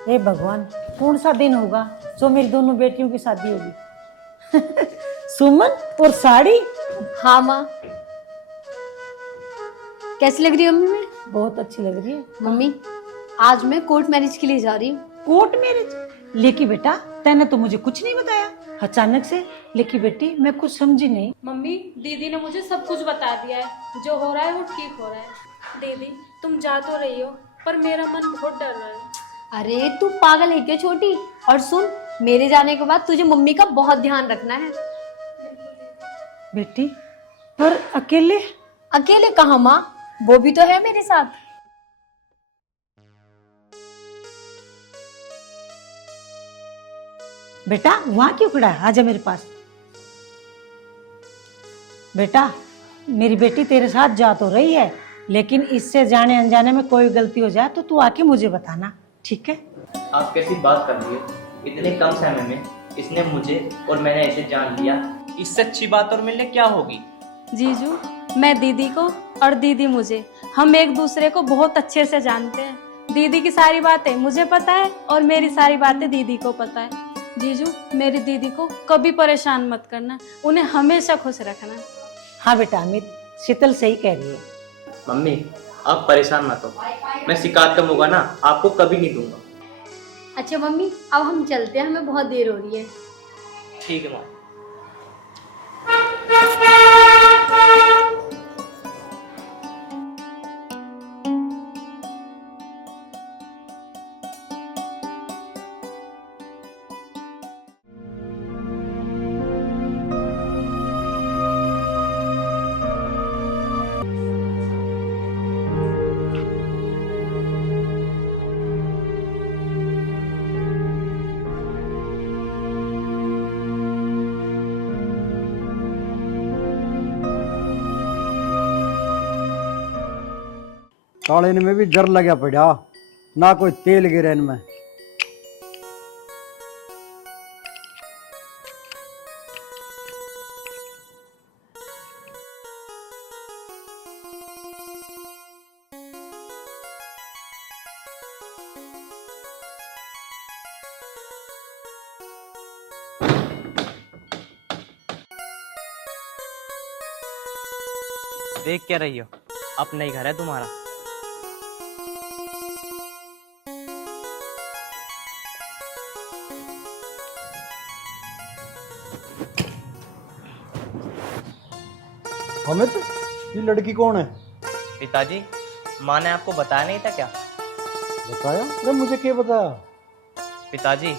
हे भगवान, कौन सा दिन होगा जो मेरी दोनों बेटियों की शादी होगी। सुमन और साड़ी। हाँ माँ, कैसी लग रही है मम्मी मैं? बहुत अच्छी लग रही है। मम्मी, आज मैं कोर्ट मैरिज के लिए जा रही हूँ। Court marriage? लेकी बेटा, तैने तो मुझे कुछ नहीं बताया अचानक से। लेकी बेटी, मैं कुछ समझी नहीं। मम्मी, दीदी ने मुझे सब कुछ बता दिया है। जो हो रहा है वो ठीक हो रहा है। दीदी, तुम जा तो रही हो, पर मेरा मन बहुत डर रहा है। अरे तू पागल है क्या छोटी? और सुन, मेरे जाने के बाद तुझे मम्मी का बहुत ध्यान रखना है। बेटी, पर अकेले? अकेले कहाँ माँ, वो भी तो है मेरे साथ। बेटा वहां क्यों खड़ा है? आजा मेरे पास। बेटा, मेरी बेटी तेरे साथ जा तो रही है, लेकिन इससे जाने अनजाने में कोई गलती हो जाए तो तू आके मुझे बताना, ठीक है? आप कैसी बात कर रही हो? इतने कम समय में इसने मुझे और मैंने इसे जान लिया। इससे अच्छी बात और मिलने क्या होगी? जीजू, मैं दीदी को और दीदी मुझे, हम एक दूसरे को बहुत अच्छे से जानते हैं। दीदी की सारी बातें मुझे पता है और मेरी सारी बातें दीदी को पता है। जीजू, मेरी दीदी को कभी परेशान मत करना, उन्हें हमेशा खुश रखना। हाँ बेटा अमित, शीतल सही कह रही है। मम्मी, आप परेशान मत हो। मैं शिकायत का मौका ना आपको कभी नहीं दूंगा। अच्छा मम्मी, अब हम चलते हैं, हमें बहुत देर हो रही है। ठीक है माँ। काले में भी जर लगा पड़ा, ना कोई तेल गिरे इनमें। देख क्या रही हो? अपना ही घर है तुम्हारा। अमित, ये लड़की कौन है? पिताजी, माँ ने आपको बताया नहीं था क्या? बताया? अरे मुझे क्या बताया? पिताजी,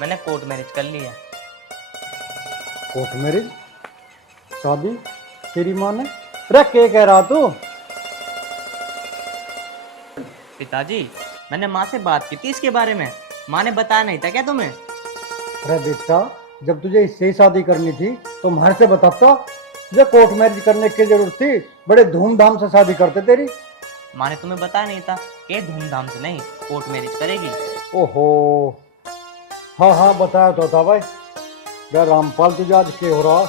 मैंने कोर्ट मैरिज कर ली है। Court marriage? शादी? तेरी माँ ने? अरे क्या कह रहा तू? पिताजी, मैंने माँ से बात की थी इसके बारे में। माँ ने बताया नहीं था क्या तुम्हें? अरे बेटा, जब तुझे इससे ही शादी करनी थी तो हमारे से बताता। तुझे कोर्ट मैरिज करने की जरूरत थी? बड़े धूमधाम से शादी करते तेरी। माँ ने तुम्हें बताया नहीं था कि धूमधाम से नहीं, कोर्ट मैरिज करेगी। ओहो, हाँ हाँ बताया तो था भाई। यार रामपाल, तुझे आज क्या हो रहा?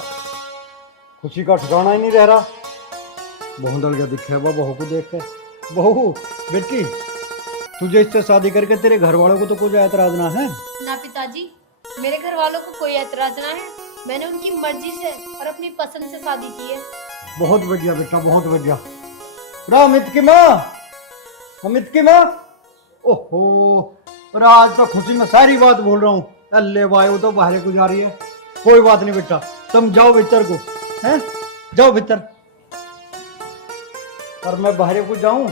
खुशी का ठिकाना ही नहीं रह रहा। बहुंदल क्या दिखे बहू को देख के। बहू बेटी, तुझे इससे शादी करके तेरे घर वालों को तो कुछ ऐतराज ना है? ना पिताजी, मेरे घर वालों को कोई ऐतराज ना है। मैंने उनकी मर्जी से और अपनी पसंद से शादी की है। बहुत बढ़िया बेटा, बहुत बढ़िया। अमित की माँ, अमित की माँ। ओहो, और आज तो खुशी में सारी बात बोल रहा हूँ। अल्ले भाई, वो तो बाहर को जा रही है। कोई बात नहीं बेटा, तुम जाओ भीतर को, हैं? जाओ भीतर। और मैं बाहर को जाऊं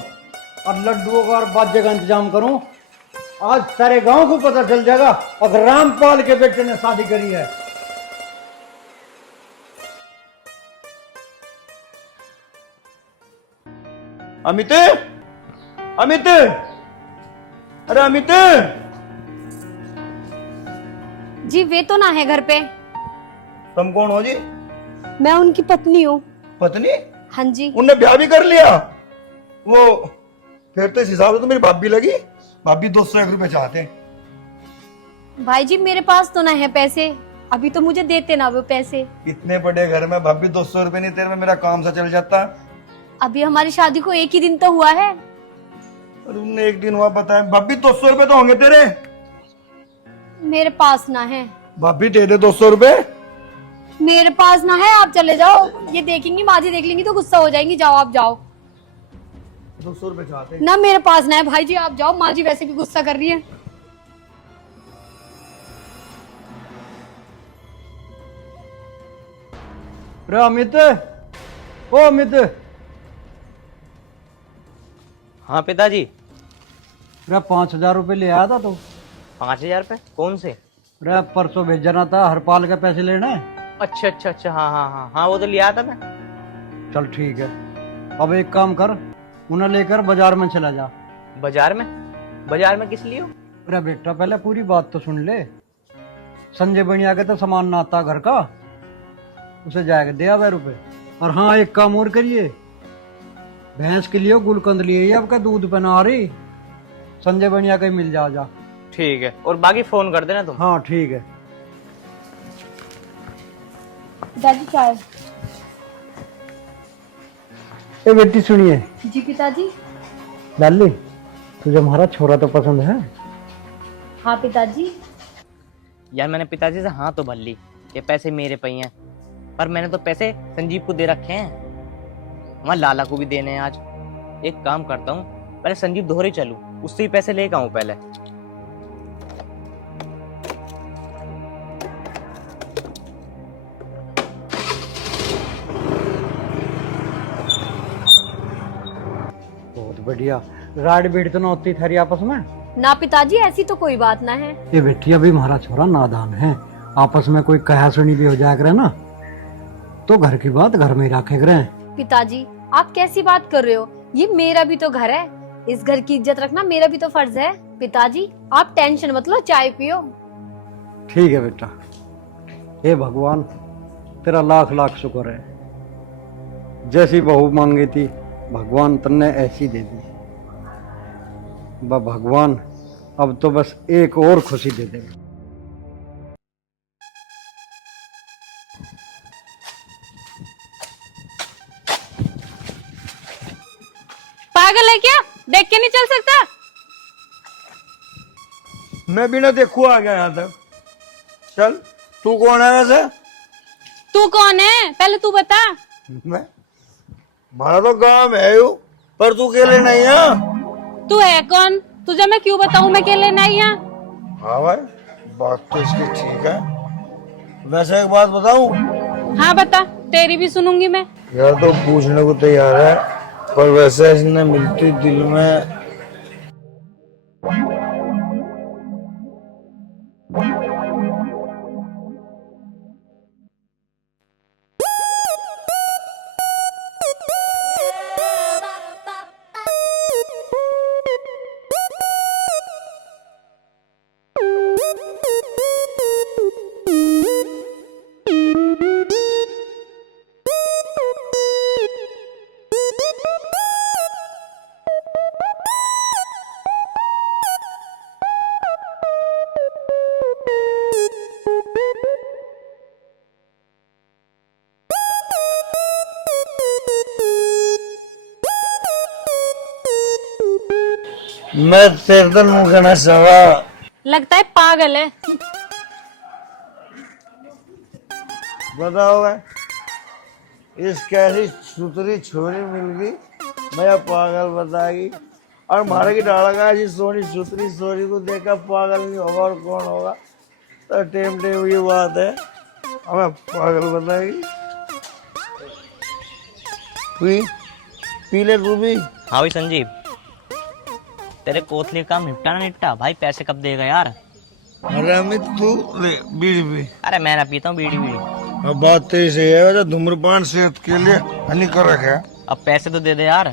और लड्डुओं का और बाजे का इंतजाम करूं। आज सारे गांव को पता चल जाएगा अगर रामपाल के बेटे ने शादी करी है। अमित, अमित, अरे अमित। जी वे तो ना है घर पे। तुम कौन हो जी? मैं उनकी पत्नी हूँ। पत्नी? हाँ जी। उनने ब्याह भी कर लिया? वो फिर तो इस हिसाब से तो मेरी भाभी लगी। भाभी 201 रुपए चाहते हैं। भाई जी, मेरे पास तो ना है पैसे, अभी तो मुझे देते ना वो पैसे। इतने बड़े घर में भाभी 200 रुपए नहीं तेरे में मेरा काम सा चल जाता। अभी हमारी शादी को 1 ही दिन तो हुआ है। और उनने 1 दिन हुआ बताया, भाभी 200 रुपए तो होंगे तेरे। मेरे पास ना है। भाभी दे दे 200 रुपए। मेरे पास ना है, आप चले जाओ। ये देखेंगी, माँ जी देख लेंगी तो गुस्सा हो जाएंगी। जाओ आप जाओ। 200 रुपए चाहते। ना मेरे पास ना है भाई जी, आप जाओ। माँ जी वैसे भी गुस्सा कर रही है। रे अमित, ओ अमित, हाँ पिताजी। रे 5,000 रुपये ले आया था तू? 5,000 रुपये कौन से? रे परसों भेजना था, हरपाल के पैसे लेने। अच्छा अच्छा अच्छा, हाँ हाँ हाँ हाँ, वो तो लिया था मैं। चल ठीक है, अब एक काम कर, उन्हें लेकर बाजार में चला जा। बाजार में? बाजार में किस लिए? अरे बेटा पहले पूरी बात तो सुन ले। संजय बनिया के तो सामान ना आता घर का, उसे जाएगा दे 1,000 रुपये। और हाँ एक काम और करिए, भैंस के लिए गुलकंद लिए आपका दूध बना रही, संजय बनिया के मिल जा। ठीक है, और बाकी फोन कर देना तुम। हाँ ठीक है। पिताजी चाय। ए बेटी सुनिए। जी पिताजी। लाली, तुझे हमारा छोरा तो पसंद है? हाँ पिताजी। यार मैंने पिताजी से हाँ तो भर ली, ये पैसे मेरे पे ही हैं, पर मैंने तो पैसे संजीव को दे रखे हैं, वहाँ लाला को भी देने हैं आज। एक काम करता हूँ, पहले संजीव दोहरे चलूं, उससे ही पैसे लेकर आऊं पहले। बहुत बढ़िया। राड बीट तो ना होती थारी आपस में? ना पिताजी, ऐसी तो कोई बात ना है। ये बेटी अभी हमारा छोरा नादान है, आपस में कोई कहा सुनी भी हो जाया करे ना तो घर की बात घर में ही रखे करे। पिताजी आप कैसी बात कर रहे हो? ये मेरा भी तो घर है, इस घर की इज्जत रखना मेरा भी तो फर्ज है। पिताजी आप टेंशन मत लो, चाय पियो। ठीक है बेटा। हे भगवान, तेरा लाख लाख शुक्र है, जैसी बहू मांगी थी भगवान तन्ने ऐसी दे दी। भगवान अब तो बस एक और खुशी दे दे। पागल है क्या? देख के नहीं चल सकता? मैं बिना देखू आ गया यहाँ तक। चल, तू कौन है वैसे? तू कौन है पहले तू बता। मैं, हमारा तो गांव है यू, पर तू अकेले नहीं है। तू है कौन? तुझे मैं क्यों बताऊं मैं अकेले नहीं यहाँ? हाँ भाई, बात तो इसकी ठीक है। वैसे एक बात बताऊं? हाँ बता, तेरी भी सुनूंगी मैं। यार तो पूछने को तैयार है, पर वैसे इसने मिलती दिल में। मैं तेरे तो मुंह कहना चाहा। लगता है पागल है। बताओ भाई, इस कैसी सुतरी छोरी मिल गई, मैं पागल बताएगी। और मारे की डाला का ऐसी सोनी सुतरी छोरी को देखा पागल नहीं होगा और कौन होगा? तो टेम टेम ये बात है, हमें पागल बताएगी। पी ले तू भी। हाँ भाई संजीव, तेरे कोतले का निपटा ना निपटा भाई, पैसे कब देगा यार? अरे अमित तू ले बीड़ी पी। अरे मैं ना पीता हूँ बीड़ी बीड़ी। अब बात तेरी सही है, वैसे धूम्रपान सेहत के लिए हानिकारक है। अब पैसे तो दे दे यार।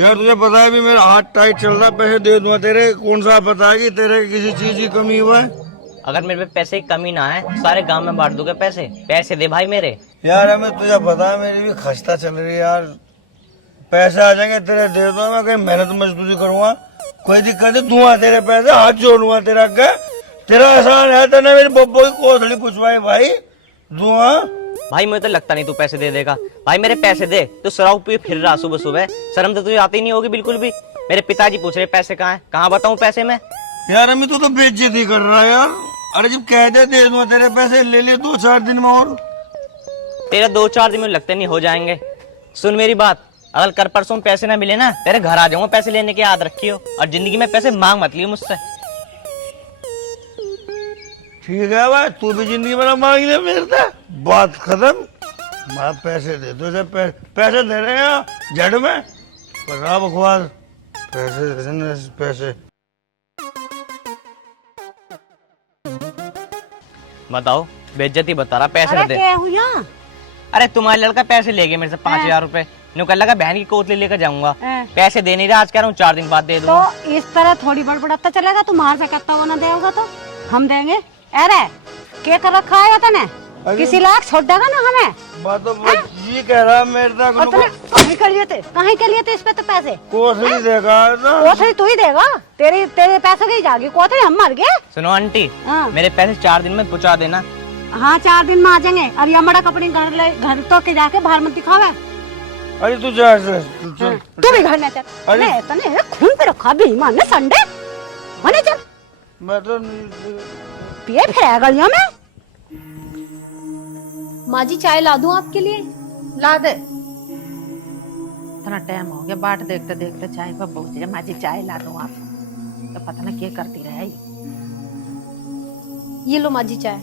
यार तुझे पता है भी मेरा हाथ टाइट चल रहा, पैसे दे दूंगा तेरे। कौन सा पता है कि तेरे किसी चीज की कमी हुआ है? अगर मेरे पे पैसे की कमी ना है, सारे गांव में बांट दूंगा पैसे। पैसे दे भाई मेरे। यार हमें तुझे पता है मेरी भी खस्ता चल रही है यार, पैसे आ जाएंगे तेरे दे दूंगा। मैं कहीं मेहनत मजदूरी करूंगा, कोई दिक्कत नहीं, दूंगा तेरे पैसे, हाथ जोड़ूंगा तेरा। क्या तेरा एहसान है? तेने मेरी बब्बो की कोथली पुछवाई भाई, दूंगा। भाई मुझे तो लगता नहीं तू पैसे दे देगा। भाई मेरे पैसे दे। तू शराब पी फिर रहा सुबह सुबह, शर्म तो तुझे आती नहीं होगी बिल्कुल भी। मेरे पिताजी पूछ रहे पैसे कहाँ हैं, कहाँ बताऊं पैसे मैं? यार अम्मी तू तो बेइज्जती कर रहा है यार। अरे जब कह दे दूंगा तेरे पैसे, ले ले 2-4 दिन में और। तेरा 2-4 दिन में लगते नहीं हो जाएंगे। सुन मेरी बात, अगर कल परसों में पैसे ना मिले ना, तेरे घर आ जाऊंगा पैसे लेने की, याद रखियो। और जिंदगी में पैसे मांग मत लियो मुझसे। ठीक है भाई, तू भी जिंदगी में ना मांग ले मेरे से, बात खत्म। मैं पैसे दे दो, जब पैसे दे रहे हैं जड़ में पर ना बकवास, पैसे दे देना पैसे। बताओ, बेइज्जती बता रहा, पैसे अरे दे। क्या हुआ? अरे तुम्हारे लड़का पैसे ले गए मेरे से 5,000 रुपए। नुकल लगा बहन की कोतली लेकर जाऊंगा। पैसे दे नहीं रहा, आज कह रहा हूँ 4 दिन बाद दे दूंगा। तो इस तरह थोड़ी बड़बड़ाता चलेगा? तुम्हारे से कहता हुआ ना देगा तो हम देंगे। अरे क्या कर रखा है तने? किसी लायक छोड़ देगा ना हमें? बात तो ये कह रहा मेरे तक कहीं के लिए थे, कहीं के लिए थे इस पे तो पैसे? कोसली देगा ना, कोठरी तू ही देगा, तेरे पैसे की जाएगी कोठरी, हम मर गए। सुनो आंटी, हाँ। मेरे पैसे 4 दिन में पहुंचा देना। हाँ 4 दिन में आ जाएंगे। और ये मड़ा अपने घर तो के जाके बाहर मत दिखावे। अरे तू जा तू भी घर न चल। अरे तने खून पे रखा भी ईमान ने संडे होने चल। मैं तो पिए फिर गलियों में। माँ जी चाय ला दूं आपके लिए? ला दे। इतना टाइम हो गया, बाट देखते देखते चाय पर पहुंच गया। माँ जी चाय ला दूं आप तो पता ना क्या करती रहे। ये लो माँ जी चाय।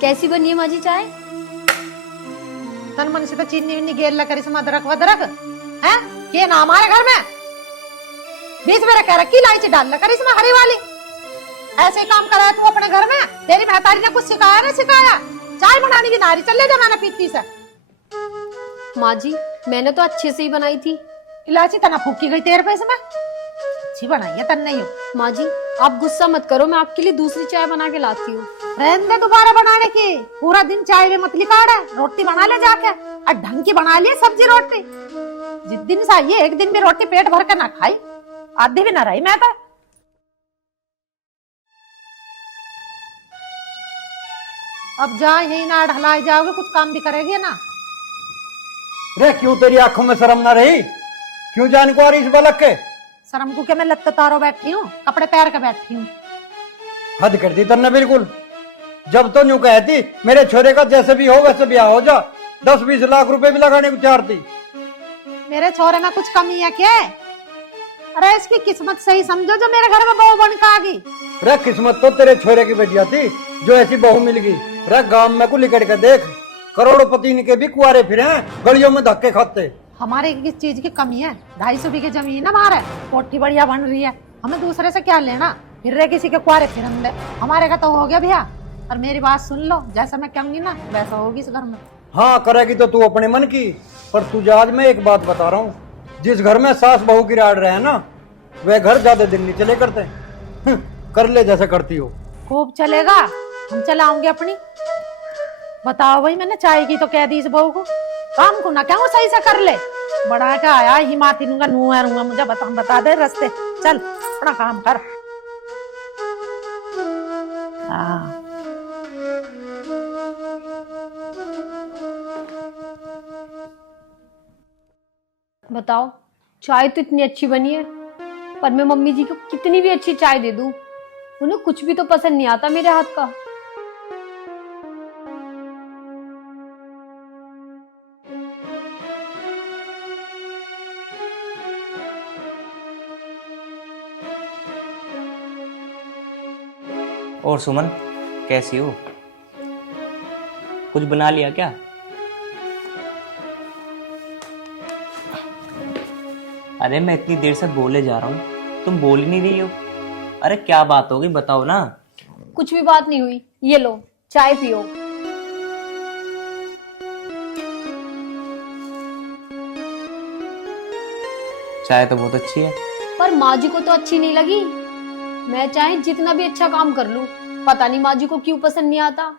कैसी बनी है माँ जी चाय? तन मन से तो चीनी उन्नी गेर ला करी समा अदरक वदरक है के ना हमारे घर में बीच में रख रखी इलायची डाल ला करी इसमें हरी वाली। ऐसे काम करा है तू अपने घर में? तेरी महतारी ने कुछ सिखाया ना सिखाया? चाय बनाने की नारी चल ले जा, मैंने पीती से। माँ जी मैंने तो अच्छे से ही बनाई थी। इलायची तना फूकी गई तेरे पे इसमें, अच्छी बनाई है तन नहीं हो। माँ जी आप गुस्सा मत करो, मैं आपके लिए दूसरी चाय बना के लाती हूँ। रहने दे दोबारा बनाने की, पूरा दिन चाय में मत लिकाड़ है। रोटी बना ले जाके, और ढंग की बना लिए सब्जी रोटी। जिस दिन चाहिए एक दिन भी रोटी पेट भर कर ना खाई, आधी भी ना रही मैं तो। अब जा यही ना ढलाई जाओगे, कुछ काम भी करेगी ना। रे क्यों तेरी आंखों में शर्म ना रही? क्यों जान को आ रही इस बालक के? शर्म को क्या, मैं लत्ते तारो बैठी हूँ, कपड़े पैर के बैठी हूँ। हद कर दी तन्ने बिल्कुल। जब तो यूं कहती मेरे छोरे का जैसे भी हो वैसे ब्याह हो जा, 10-20 लाख रुपए भी लगाने को चाहती। मेरे छोरे में कुछ कमी है क्या? अरे इसकी किस्मत सही समझो जो मेरे घर में बहू बन के आ गई। रे किस्मत तो तेरे छोरे की बेटिया थी जो ऐसी बहू मिल गई। रे गांव में को लिकड़ के देख, करोड़पति इनके भी कुआरे फिरे हैं, गलियों में धक्के खाते। हमारे किस चीज की कमी है? 250 बीघे जमीन है हमारे, कोठी बढ़िया बन रही है, हमें दूसरे से क्या लेना? फिर रहे किसी के कुआरे फिरन दे, हमारे का तो हो गया भैया। और मेरी बात सुन लो, जैसा मैं कहूंगी ना वैसा होगी इस घर में। हाँ करेगी तो तू अपने मन की, पर तुझे आज मैं एक बात बता रहा हूँ, जिस घर में सास बहू की राड़ रहे हैं ना, वह घर ज्यादा दिन नहीं चले करते। कर ले जैसे करती हो। खूब चलेगा, हम चलाओगे अपनी। बताओ भाई, मैंने चाय की तो कह दी इस बहू को, काम को ना क्या सही से कर ले। बड़ा क्या आया हिमाती नूंगा नूंगा रूंगा, मुझे बता दे रास्ते, चल अपना काम कर। हाँ बताओ, चाय तो इतनी अच्छी बनी है, पर मैं मम्मी जी को कितनी भी अच्छी चाय दे दूं, उन्हें कुछ भी तो पसंद नहीं आता मेरे हाथ का। और सुमन कैसी हो? कुछ बना लिया क्या? अरे मैं इतनी देर से बोले जा रहा हूँ, तुम बोल ही नहीं रही हो। अरे क्या बात हो गई बताओ ना। कुछ भी बात नहीं हुई, ये लो चाय पियो। चाय तो बहुत अच्छी है, पर माँ जी को तो अच्छी नहीं लगी। मैं चाहे जितना भी अच्छा काम कर लूं, पता नहीं माँ जी को क्यों पसंद नहीं आता।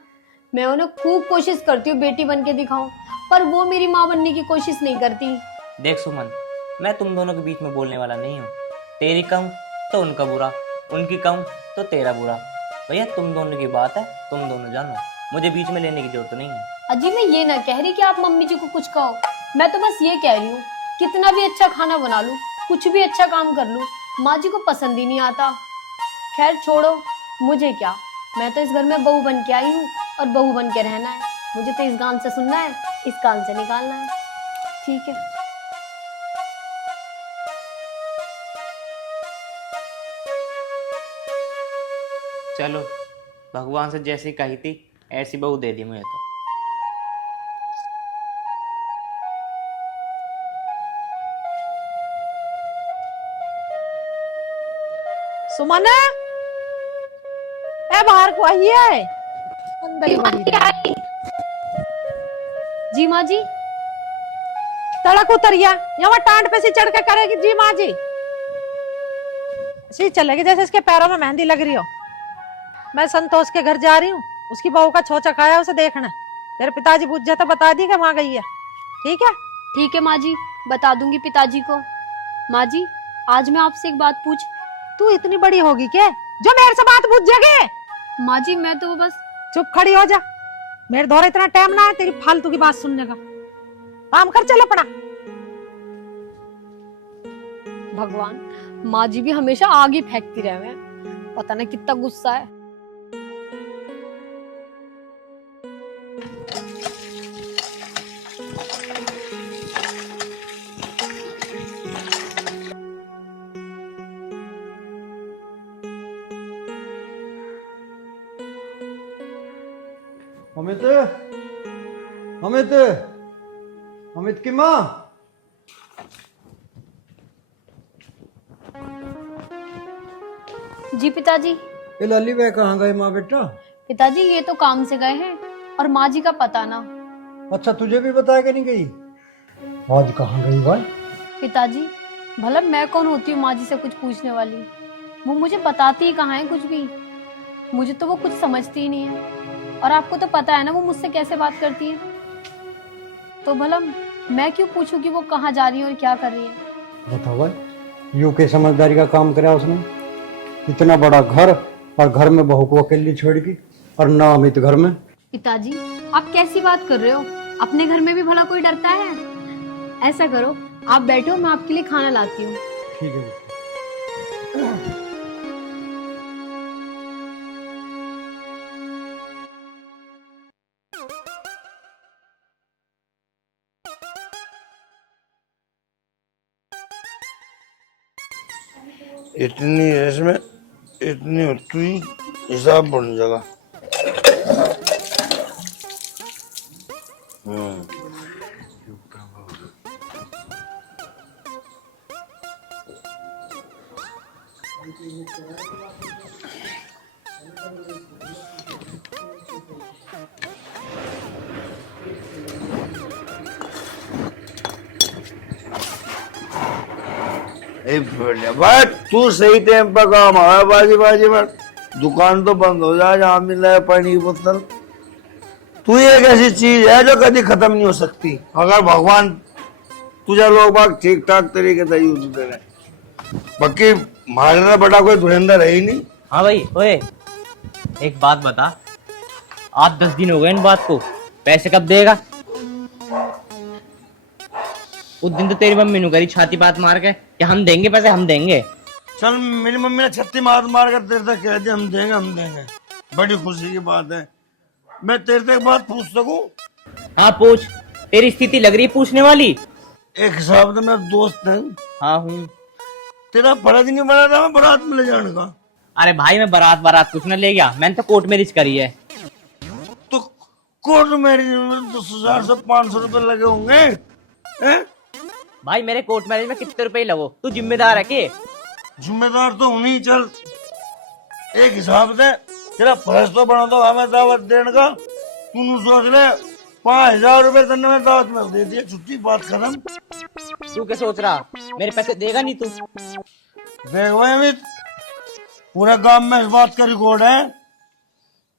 मैं उन्हें खूब कोशिश करती हूँ बेटी बन के दिखाऊं, पर वो मेरी माँ बनने की कोशिश नहीं करती। देख सुमन, मैं तुम दोनों के बीच में बोलने वाला नहीं हूँ। तेरी कहूँ तो उनका बुरा, उनकी कहूँ तो तेरा बुरा। भैया तुम दोनों की बात है, तुम दोनों जानो। मुझे बीच में लेने की जरूरत नहीं है। अजी मैं ये ना कह रही कि आप मम्मी जी को कुछ कहो, मैं तो बस ये कह रही हूँ कितना भी अच्छा खाना बना लूं, कुछ भी अच्छा काम कर लूं, माँ जी को पसंद ही नहीं आता। खैर छोड़ो, मुझे क्या, मैं तो इस घर में बहू बन के आई हूँ और बहू बन के रहना है। मुझे तो इस गान से सुनना है, इस कान से निकालना है। ठीक है। चलो, भगवान से जैसी कही थी ऐसी बहू दे दी मुझे तो। सुमन, ए बाहर को आई है, अंदर ही बड़ी रही। जी माँ जी। तड़क उतरिया, यहाँ टांट पे से चढ़ के करेगी जी माँ जी, ऐसे ही चलेगी जैसे इसके पैरों में मेहंदी लग रही हो। मैं संतोष के घर जा रही हूँ, उसकी बहू का छोचा खाया उसे देखना। तेरे पिताजी पूछ जाता बता दी कि वहां गई है। ठीक है? ठीक है माँ जी, बता दूंगी पिताजी को। माँ जी, आज मैं आपसे एक बात पूछ। तू इतनी बड़ी होगी क्या जो मेरे से बात पूछ जाएगी? माँ जी मैं तो बस। चुप खड़ी हो जा, मेरे द्वारा इतना टाइम ना है तेरी फालतू की बात सुनने का। काम कर, चल अपना। भगवान, माँ जी भी हमेशा आग ही फेंकती रहे, पता नहीं कितना गुस्सा है। अमित, अमित, अमित की माँ। जी पिताजी। ये लाली वे कहाँ गए माँ बेटा? पिताजी ये तो काम से गए हैं और माँ जी का पता ना। अच्छा, तुझे भी बताया कि नहीं गई? आज कहाँ गई भाई? पिताजी भला मैं कौन होती हूँ माँ जी से कुछ पूछने वाली, वो मुझे बताती ही कहाँ है कुछ भी। मुझे तो वो कुछ समझती ही नहीं है, और आपको तो पता है ना वो मुझसे कैसे बात करती है। तो भला मैं क्यों पूछूं कि वो कहाँ जा रही है और क्या कर रही है। बताओ भाई, यू के समझदारी का काम करा उसने। इतना बड़ा घर और घर में बहू को अकेली छोड़ की, और ना अमित घर में। पिताजी आप कैसी बात कर रहे हो, अपने घर में भी भला कोई डरता है। ऐसा करो, आप बैठो, मैं आपके लिए खाना लाती हूँ। ठीक है। इतनी रेस में इतनी उतनी हिसाब बन जाएगा। भाई तू सही टाइम पर काम आया, बाजी बाजी में दुकान तो बंद हो जाए, जहाँ मिल रहा है पानी की बोतल। तू एक ऐसी चीज है जो कभी खत्म नहीं हो सकती, अगर भगवान तुझे लोग बाग ठीक ठाक तरीके से यूज दे रहे। बाकी हमारे बड़ा कोई धुरंधर है ही नहीं। हाँ भाई, ओए एक बात बता, 8-10 दिन हो गए इन बात को, पैसे कब देगा? उस दिन तो तेरी मम्मी ने करी छाती बात मार के कि हम देंगे पैसे, हम देंगे। चल मेरी मम्मी ने छत्ती मार मार कर तेरे तक कह दिया हम देंगे हम देंगे, बड़ी खुशी की बात है। मैं तेरे से एक बात पूछ सकूं? हाँ पूछ, तेरी स्थिति लग रही है पूछने वाली। एक हिसाब से मेरा दोस्त है। हाँ हूँ। तेरा फर्ज नहीं बना था मैं बारात में ले जाने का? अरे भाई मैं बारात कुछ न ले गया, मैंने तो कोर्ट मैरिज करी है। तो कोर्ट मैरिज में 10,000 से 500 रुपए लगे होंगे हैं? भाई मेरे कोर्ट मैरिज में कितने रुपए लगो, तू जिम्मेदार है के? जिम्मेदार तो हूं ही। चल एक हिसाब से तेरा फर्ज तो बना दो हमें दावत देने का। तू सोच ले 5,000 रुपए तन्ने में दावत में दे दिया, छुट्टी, बात खत्म। तू क्या सोच रहा, मेरे पैसे देगा नहीं तू? देख भाई अमित, पूरे गांव में इस बात का रिकॉर्ड है।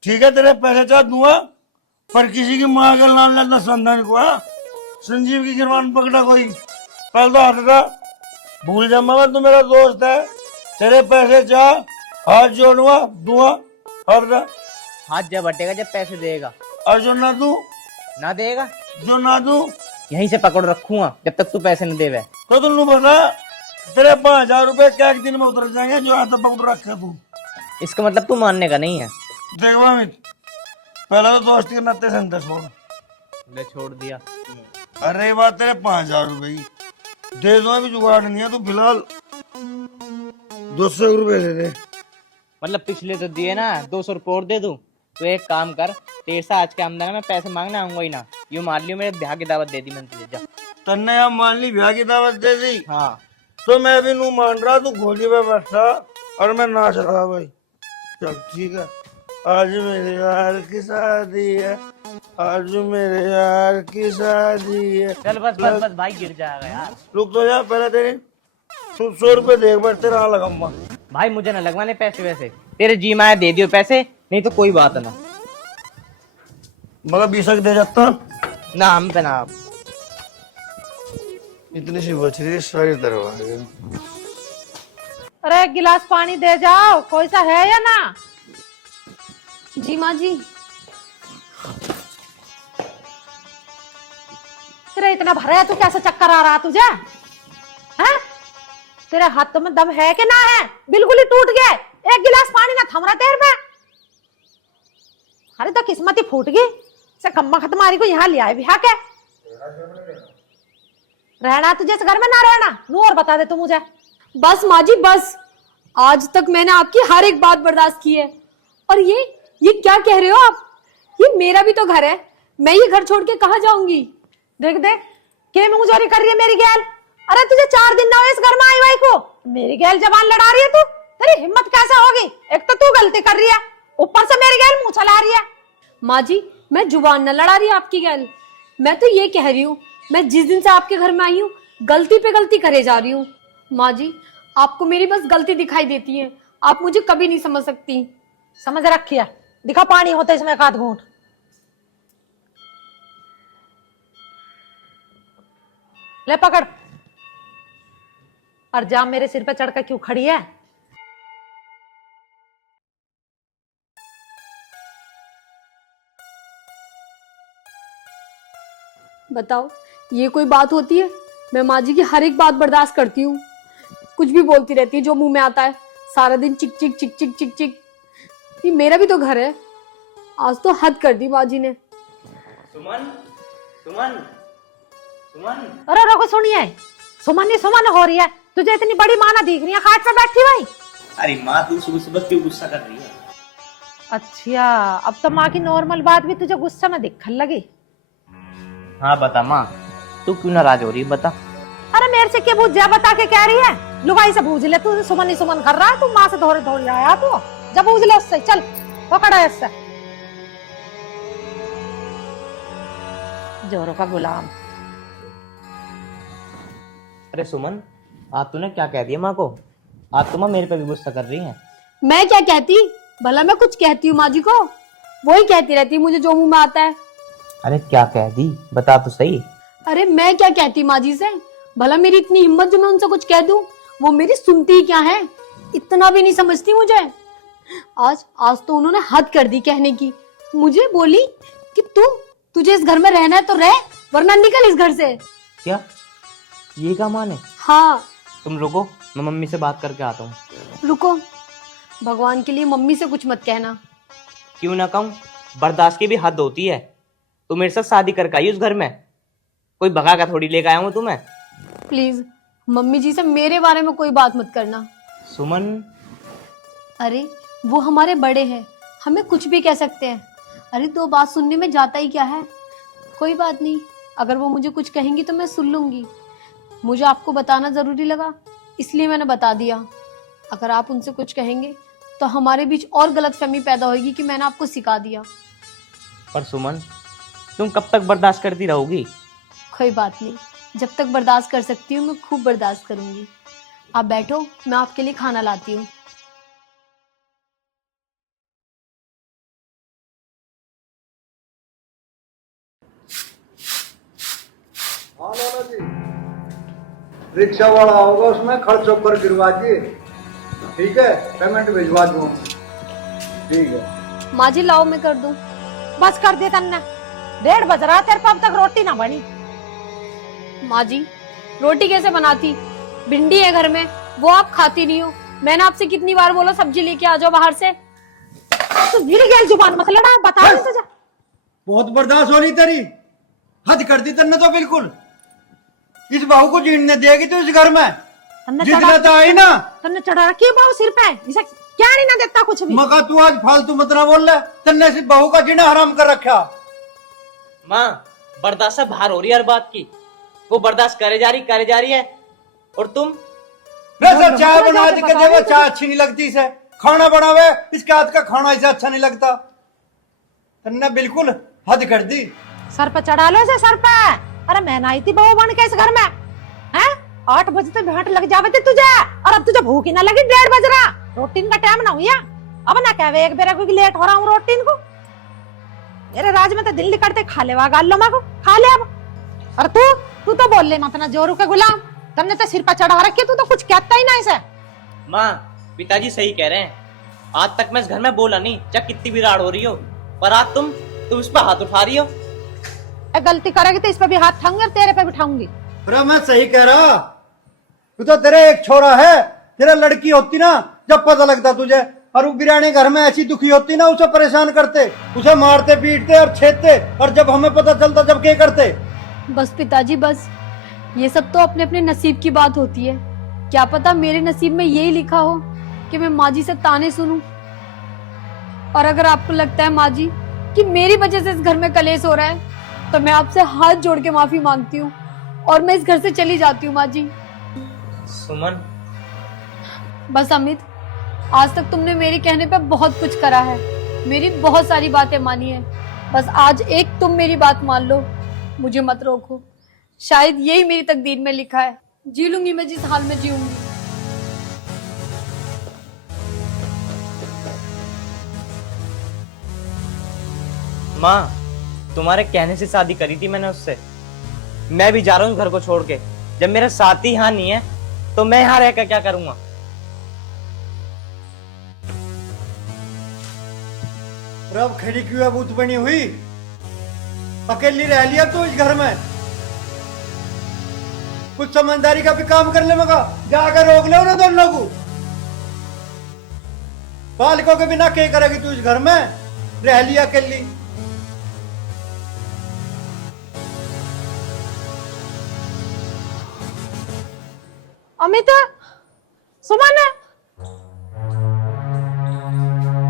ठीक है तेरे पैसे चाह दूंगा, पर किसी की माँ का नाम लेना संधान को है। संजीव की गिरवान पकड़ा कोई, पहले तो हाथ था, भूल जा मगर तू मेरा दोस्त है। तेरे पैसे चाह, हाथ जोड़ूंगा दूंगा, हट जा। हाथ जब बटेगा जब पैसे देगा। और जो ना दूं, ना देगा जो ना दूं यहीं से पकड़ रखूंगा जब तक तू पैसे न देवे। तो तुम बता, तेरे 5,000 रुपए क्या एक दिन में उतर जाएंगे जो यहाँ तक पकड़ रखे तू? इसका मतलब तू मानने का नहीं है। देख अमित, पहला तो दोस्ती के नाते संते छोड़। ले छोड़ दिया। अरे ये बात तेरे 5,000 रुपए की दे दो, अभी जुगाड़ नहीं है, तू फिलहाल 200 रुपए दे दे। मतलब पिछले तो दिए ना, 200 रुपये और दे दूं? तो एक काम कर, तेरे से आज के आमदनी में पैसे मांगने आऊंगा ही ना। यूं मान लियो मेरे ब्याह की दावत दे दी मैंने तुझे। जा। तन्ने अब मान ली ब्याह की दावत दे दी, हाँ तो मैं भी नू मान रहा, तू घोड़ी पे बैठा और मैं नाच रहा भाई। चल ठीक है, आज मेरे यार की शादी है, आज मेरे यार की शादी है। चल बस बस बस भाई, गिर जाएगा यार। रुक तो जा, पहले तेरे तू 100 रुपए देख बैठ, तेरा लगाऊंगा। भाई मुझे ना लगवाने पैसे वैसे, तेरे जी माया दे दियो पैसे, नहीं तो कोई बात ना। मगर 20 दे जाता ना हम पे ना आप। इतनी सी बच रही है, सारी दरवाजे। अरे एक गिलास पानी दे जाओ, कोई सा है या ना? जी माँ जी। तेरा इतना भरा है, तू कैसे चक्कर आ रहा तुझे? हैं? तेरे हाथों में दम है कि ना है? बिल्कुल ही टूट गया, एक गिलास पानी ना थम रहा तेरे पे। अरे तो किस्मत ही फूट गई, से कम्मा खतमारी को यहाँ ले आए बिहा के। रहना तुझे इस घर में ना रहना, नू और बता दे तू मुझे। बस माँ जी बस, आज तक मैंने आपकी हर एक बात बर्दाश्त की है। और ये क्या कह रहे हो आप? ये मेरा भी तो घर है, मैं ये घर छोड़ के कहाँ जाऊंगी? देख देख के मुंहजोरी कर रही है मेरी गैल। अरे तुझे 4 दिन ना हुए इस घर में आई वाई को, मेरी गैल जबान लड़ा रही है तू। तेरी हिम्मत कैसे होगी? एक तो तू गलती कर रही है, ऊपर से मेरी गैल मुंह चला रही है। माँ जी मैं जुबान न लड़ा रही आपकी गैल, मैं तो ये कह रही हूँ, मैं जिस दिन से आपके घर में आई हूँ गलती पे गलती करे जा रही हूँ। माँ जी आपको मेरी बस गलती दिखाई देती है, आप मुझे कभी नहीं समझ सकती। समझ रखी है, दिखा पानी होता इसमें एक आध घूंट। ले पकड़, और जाम मेरे सिर पे चढ़कर क्यों खड़ी है? बताओ ये कोई बात होती है? मैं माँ जी की हर एक बात बर्दाश्त करती हूँ, कुछ भी बोलती रहती है जो मुंह में आता है, सारा दिन चिक चिक चिक चिक चिक चिक। ये मेरा भी तो घर है, आज तो हद कर दी माँ जी ने। सुमन सुमन सुमन। अरे रोको, सुनिए, सुमन ही सुमन हो रही है, तुझे इतनी बड़ी माँ ना दिख रही है खाट पे बैठी भाई। अरे माँ तू सुबह सुबह क्यों गुस्सा कर रही है? अच्छा, अब तो माँ की नॉर्मल बात भी तुझे गुस्सा में दिखने लगी। हाँ बता माँ, तू क्यों नाराज हो रही है बता। अरे मेरे से क्या पूछ, जा बता के कह रही है? लुगाई से पूछ ले, तू सुमन ही सुमन कर रहा है, तू माँ से थोड़ी थोड़ी आया तू, जब पूछ ले उससे। चल पकड़ा है इससे, जोरों का गुलाम। अरे सुमन, आज तूने क्या कह दिया माँ को? आज तुम मेरे पे भी गुस्सा कर रही है। मैं क्या कहती, भला मैं कुछ कहती हूँ माँ जी को? वही कहती रहती है मुझे जो मुंह में आता है। अरे क्या कह दी, बता तो सही। अरे मैं क्या कहती माँ जी से, भला मेरी इतनी हिम्मत जो मैं उनसे कुछ कह दूं, वो मेरी सुनती ही क्या है, इतना भी नहीं समझती मुझे। आज तो उन्होंने हद कर दी कहने की, मुझे बोली कि तुझे इस घर में रहना है तो रह, वरना निकल इस घर से। क्या ये का माने? हाँ। तुम रुको, मैं मम्मी से बात करके आता हूँ। रुको, भगवान के लिए मम्मी से कुछ मत कहना। क्यों ना कहूँ, बर्दाश्त की भी हद होती है। तू मेरे साथ शादी करके आई उस घर में, कोई भगा का थोड़ी लेकर आया हूँ तुम्हें। प्लीज मम्मी जी से मेरे बारे में कोई बात मत करना। सुमन। अरे वो हमारे बड़े हैं, हमें कुछ भी कह सकते हैं। अरे 2 बात सुनने में जाता ही क्या है, कोई बात नहीं, अगर वो मुझे कुछ कहेंगी तो मैं सुन लूंगी। मुझे आपको बताना जरूरी लगा इसलिए मैंने बता दिया। अगर आप उनसे कुछ कहेंगे तो हमारे बीच और गलतफहमी पैदा होगी कि मैंने आपको सिखा दिया। पर सुमन, तुम कब तक बर्दाश्त करती रहोगी? कोई बात नहीं, जब तक बर्दाश्त कर सकती हूँ मैं खूब बर्दाश्त करूंगी। आप बैठो, मैं आपके लिए खाना लाती हूँ। हाँ लाला जी, रिक्शा वाला होगा उसमें खर्च ऊपर गिरवा दिए, ठीक है, पेमेंट भिजवा दूँ। ठीक है माँ जी लाओ मैं कर दूँ। बस कर दे तन्ने। 1:30 बज रहा तेरे पे अब तक रोटी ना बनी। माँ जी रोटी कैसे बनाती, भिंडी है घर में वो आप खाती नहीं हो। मैंने आपसे कितनी बार बोला सब्जी लेके आ जाओ बाहर से। तू मेरी गैल जुबान मत लड़ा, बता नहीं तुझे। बहुत बर्दाश्त हो रही तेरी, हद कर दी तन्ने तो बिल्कुल। इस बहू को जीने देगी तो इस घर में तन्ने जितना तो आई ना। तन्ने चढ़ा रखी है बहू सिर पे, इसे क्या नहीं ना देता कुछ भी। मगर तू आज फालतू मत ना बोल रहा, तन्ने से बहू का जीना हराम कर रखा। माँ बर्दाश्त से बाहर हो रही है हर बात की, वो बर्दाश्त करे जा रही है और तुम वैसे चाय बना दे के देवे, चाय अच्छी नहीं लगती इसे। खाना बनावे इसके हाथ का खाना इसे अच्छा नहीं लगता। तन्ने बिल्कुल हद कर दी। सर पे चढ़ा लो इसे सर पे। अरे मैं ना आई थी बहू बन के इस घर में, हैं? 8 बजे तक भेंट लग जावे थे तुझे, और अब तुझे भूख ही ना लगी। 1:30 बज रहा, रोटीन का टाइम ना हुआ। अब ना कहवे एक बेरा क्योंकि लेट हो रहा हूँ रोटीन को। मेरे राज में तो दिल्ली करते खा ले गाल लो को खा ले अब। और तू तो बोल ले मत ना जोरू के गुलाम, तुमने तो सिर पर चढ़ा रखे, तू तो कुछ कहता ही ना इसे। माँ पिताजी सही कह रहे हैं, आज तक मैं इस घर में बोला नहीं चाहे कितनी भी राड़ हो रही हो, पर आज तुम इस पर हाथ उठा रही हो। गलती करेगी तो इस पे भी हाथ उठाऊंगी और तेरे पे भी उठाऊंगी। अरे मैं सही कह रहा, तू तो तेरे एक छोरा है। तेरा लड़की होती ना जब पता लगता तुझे, और वो बिरानी घर में ऐसी दुखी होती ना, उसे परेशान करते, उसे मारते पीटते और छेदते, और जब हमें पता चलता जब क्या करते। बस पिताजी बस, ये सब तो अपने अपने नसीब की बात होती है। क्या पता मेरे नसीब में यही लिखा हो कि मैं माँ जी से ताने सुनूं। और अगर आपको लगता है माँ जी कि मेरी वजह से इस घर में कलेश हो रहा है, तो मैं आपसे हाथ जोड़ के माफी मांगती हूँ और मैं इस घर से चली जाती हूँ माँ जी। सुमन बस अमित, आज तक तुमने मेरे कहने पे बहुत कुछ करा है, मेरी बहुत सारी बातें मानी है। बस आज एक तुम मेरी बात मान लो, मुझे मत रोको। शायद यही मेरी तकदीर में लिखा है, जी लूंगी मैं जिस हाल में जीऊंगी। माँ तुम्हारे कहने से शादी करी थी मैंने उससे। मैं भी जा रहा हूँ घर को छोड़ के। जब मेरा साथी यहाँ नहीं है तो मैं यहाँ रहकर क्या करूंगा। अब खड़ी क्यों है भूत बनी हुई, अकेली रह लिया तो इस घर में। कुछ समझदारी का भी काम कर ले, मगा जाकर रोक ले उन्हें दोनों को। बालकों के बिना क्या करेगी तू इस घर में, रह लिया अकेली। अमित, सुमन,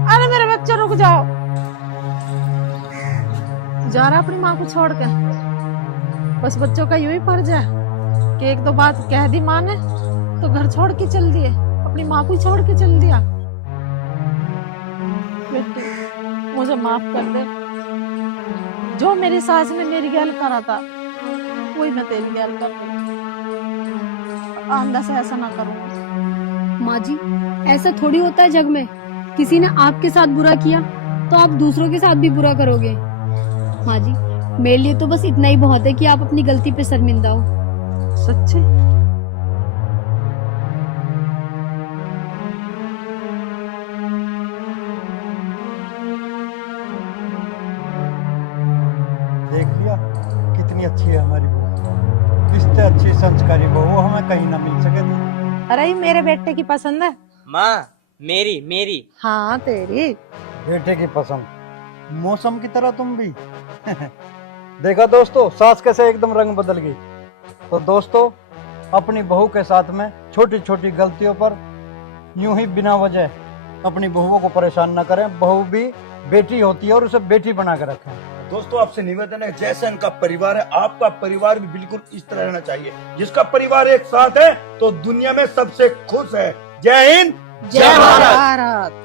अरे मेरे बच्चे रुक जाओ। जा रहा अपनी माँ को छोड़ के। बस बच्चों का यही फर्ज है कि एक दो बात कह दी माँ ने तो घर छोड़ के चल दिए, अपनी माँ को छोड़ के चल दिया। बेटी मुझे माफ कर दे, जो मेरी सास ने मेरी गैल करा था वही मैं तेरी गैल कर रही। आंदा से ऐसा ना करूँ। माँ जी ऐसा थोड़ी होता है जग में, किसी ने आपके साथ बुरा किया तो आप दूसरों के साथ भी बुरा करोगे। माँ जी मेरे लिए तो बस इतना ही बहुत है कि आप अपनी गलती पे शर्मिंदा हो। सच्चे? देख लिया कितनी अच्छी है हमारी बहू। इससे अच्छी संस्कारी बहू हमें कहीं ना मिल सके थी। अरे ये मेरे बेटे की पसंद है। माँ मेरी हाँ तेरी। बेटे की पसंद, मौसम की तरह तुम भी। देखा दोस्तों, सास कैसे एकदम रंग बदल गई। तो दोस्तों अपनी बहू के साथ में छोटी छोटी गलतियों पर यूं ही बिना वजह अपनी बहुओं को परेशान न करें। बहू भी बेटी होती है और उसे बेटी बना के रखें। दोस्तों आपसे निवेदन है, जैसा इनका परिवार है आपका परिवार भी बिल्कुल इस तरह रहना चाहिए। जिसका परिवार एक साथ है तो दुनिया में सबसे खुश है। जय हिंद, जय भारत।